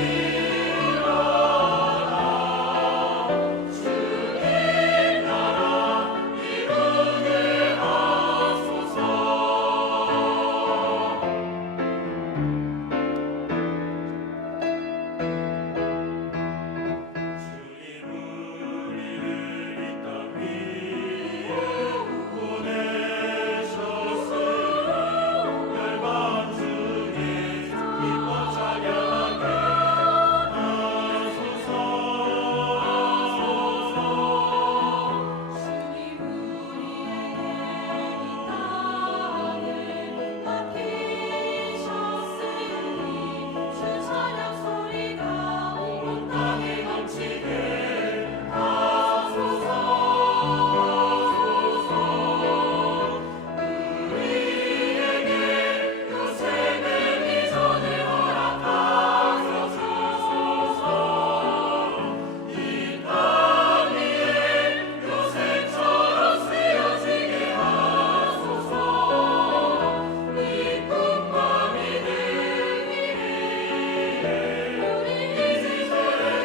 우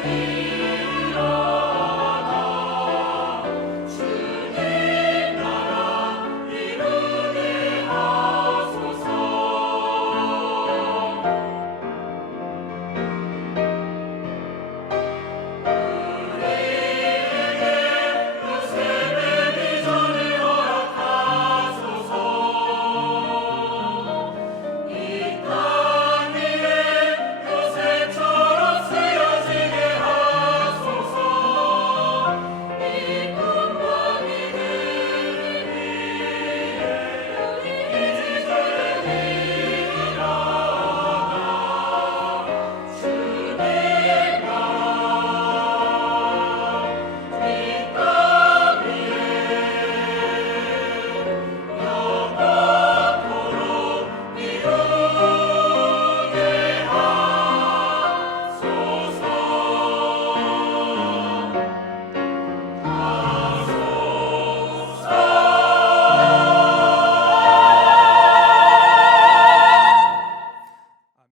you.